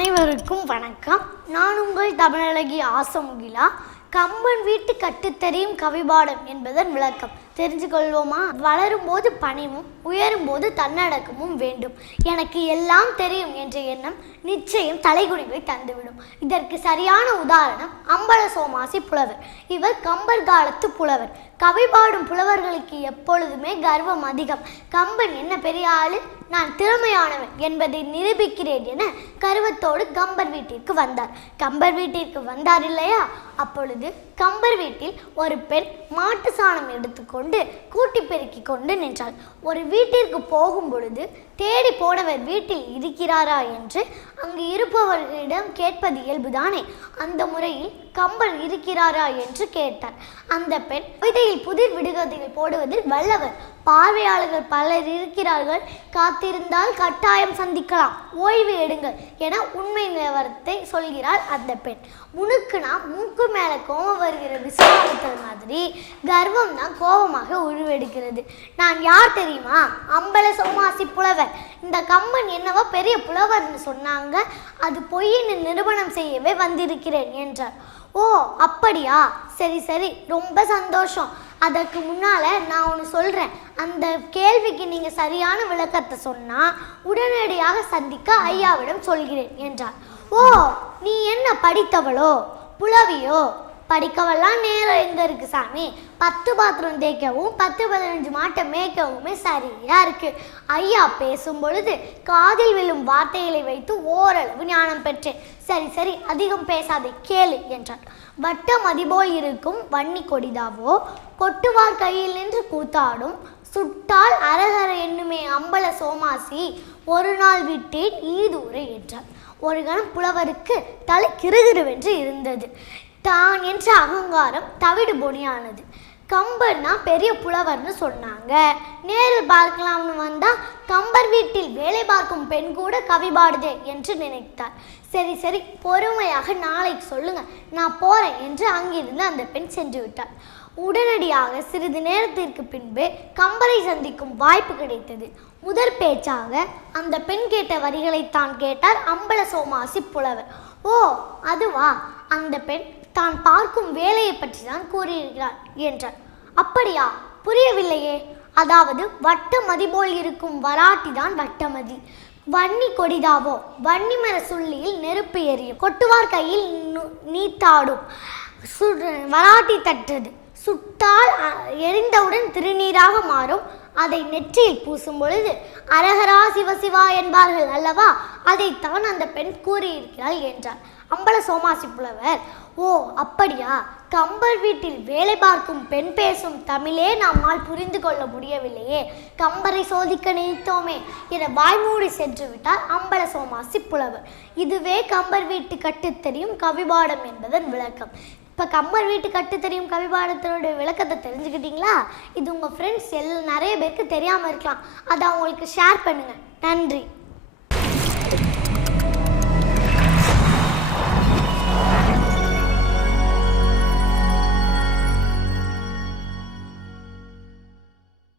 அனைவருக்கும் வணக்கம். நான் உங்கள் தமிழழகி ஆசமுகிலா. கம்பன் வீட்டு கட்டுத்தெரியும் கவிபாடம் என்பதன் விளக்கம். தெரிஞ்சு கொள்வோமா வளரும் போது பணிவும் உயரும் போது தன்னடக்கமும் வேண்டும். எனக்கு எல்லாம் தெரியும் என்ற எண்ணம் நிச்சயம் தலைகுனிவை தந்துவிடும். இதற்கு சரியான உதாரணம் அம்பல சோமாசி புலவர். இவர் கம்பர் காலத்து புலவர். கவி பாடும் புலவர்களுக்கு எப்பொழுதுமே கர்வம் அதிகம். கம்பன் என்ன பெரிய ஆளு? நான் திறமையானவன் என்பதை நிரூபிக்கிறேன் என கருவத்தோடு கம்பர் வீட்டிற்கு வந்தார். கம்பர் வீட்டிற்கு வந்தார் இல்லையா? அப்பொழுது கம்பர் வீட்டில் ஒரு பெண் மாட்டு சாணம் எடுத்துக்கொண்டு கூட்டி பெருக்கி கொண்டு நின்றாள். ஒரு வீட்டிற்கு போகும் பொழுது தேடி போனவர் வீட்டில் இருக்கிறாரா என்று அங்கு இருப்பவர்களிடம் கேட்பது இயல்புதானே? அந்த முறையில் கம்பன் இருக்கிறாரா என்று கேட்டார். அந்த பெண் கவிதையில் புதிர் விடுகதைகள் போடுவதில் வல்லவர். பார்வையாளர்கள் பலர் இருக்கிறார்கள். காத்திருந்தால் கட்டாயம் சந்திக்கலாம். ஓய்வு எடுங்கள் என உண்மை நிலவரத்தை சொல்கிறாள் அந்த பெண். முனுக்குனா மூக்கு மேலே கோபம் வருகிற விஸ்வாமித்தர் மாதிரி கர்வம் தான் கோபமாக உருவெடுக்கிறது. நான் யார் தெரியுமா? அம்பல சோமாசி புலவர். இந்த கம்மன் என்னவோ பெரிய புலவர்னு சொன்னாங்க. அது பொய்ன்னு நிரூபணம் செய்யவே வந்திருக்கிறேன் என்றார். ஓ அப்படியா? சரி சரி. ரொம்ப சந்தோஷம். அதற்கு முன்னால் நான் ஒன்று சொல்கிறேன் அந்த கேள்விக்கு நீங்கள் சரியான விளக்கத்தை சொன்னால் உடனடியாக சந்திக்க ஐயாவிடம் சொல்கிறேன் என்றார். ஓ நீ என்ன படித்தவளோ புலவியோ? படிக்கவெல்லாம் நேரம் எங்கே இருக்கு சாமி. பத்து பாத்திரம் தேய்க்கவும் பத்து பதினஞ்சு மாட்டை மேய்க்கவுமே சரியா இருக்கு. ஐயா பேசும் பொழுது காதில் விழும் வார்த்தைகளை வைத்து ஓரளவு ஞானம் பெற்றேன். சரி சரி அதிகம் பேசாதே கேளு என்றார் வட்ட மதிபோல் இருக்கும் வன்னி கொடிதாவோ? கொட்டுவார் கையில் நின்று கூத்தாடும். சுட்டால் அரகர என்னுமே அம்பல சோமாசி. ஒரு நாள் விட்டேன் ஈதூரை என்றார் ஒரு கணம் புலவருக்கு தலை கிருகிருவென்று இருந்தது. தான் என்ற அகங்காரம் தவிடு பொடியானது. கம்பர்னா பெரிய புலவர்னு சொன்னாங்க. நேரில் பார்க்கலாம்னு வந்தா கம்பர் வீட்டில் வேலை பார்க்கும் பெண் கூட கவி பாடுதே என்று நினைத்தார். சரி சரி பொறுமையாக நாளைக்கு சொல்லுங்க. நான் போறேன் என்று அங்கிருந்து அந்த பெண் சென்று விட்டார். உடனடியாக சிறிது நேரத்திற்கு பின்பு கம்பரை சந்திக்கும் வாய்ப்பு கிடைத்தது. முதற் பேச்சாக அந்த பெண் கேட்ட வரிகளை தான் கேட்டார் அம்பல சோமாசி புலவர். ஓ அதுவா? அந்த பெண் தான் பார்க்கும் வேலையை பற்றி தான் கூறியிருக்கிறார் என்றார் அப்படியா? புரியவில்லையே. அதாவது வட்டமதி போல் இருக்கும் வராட்டி தான் வட்டமதி. வன்னி கொடிதாவோ? வன்னி மர சுள்ளியில் நெருப்பு எரியும் கொட்டுவார் கையில் நீத்தாடும். சு வராட்டி தட்டுறது சுட்டால் எரிந்தவுடன் திருநீராக மாறும். அதை நெற்றியில் பூசும் பொழுது அரகரா சிவசிவா என்பார்கள் அல்லவா? அதைத்தான் அந்த பெண் கூறியிருக்கிறாள் என்றார். அம்பல சோமாசி புலவர் ஓ அப்படியா? கம்பர் வீட்டில் வேலை பார்க்கும் பெண் பேசும் தமிழே நம்மால் புரிந்து கொள்ள முடியவில்லையே. கம்பரை சோதிக்க நினைத்தோமே. என வாய்மூடி சென்று விட்டார் அம்பல சோமாசி புலவர். இதுவே கம்பர் வீட்டு கட்டுத் தெரியும் கவிபாடம் என்பதன் விளக்கம். இப்போ கம்பர் வீட்டு கட்டு தெரியும் கவிபாடத்தினுடைய விளக்கத்தை தெரிஞ்சுக்கிட்டீங்களா? இது உங்கள் ஃப்ரெண்ட்ஸ் எல்லாம் நிறைய பேருக்கு தெரியாமல் இருக்கலாம். அதை அவங்களுக்கு ஷேர் பண்ணுங்கள் நன்றி.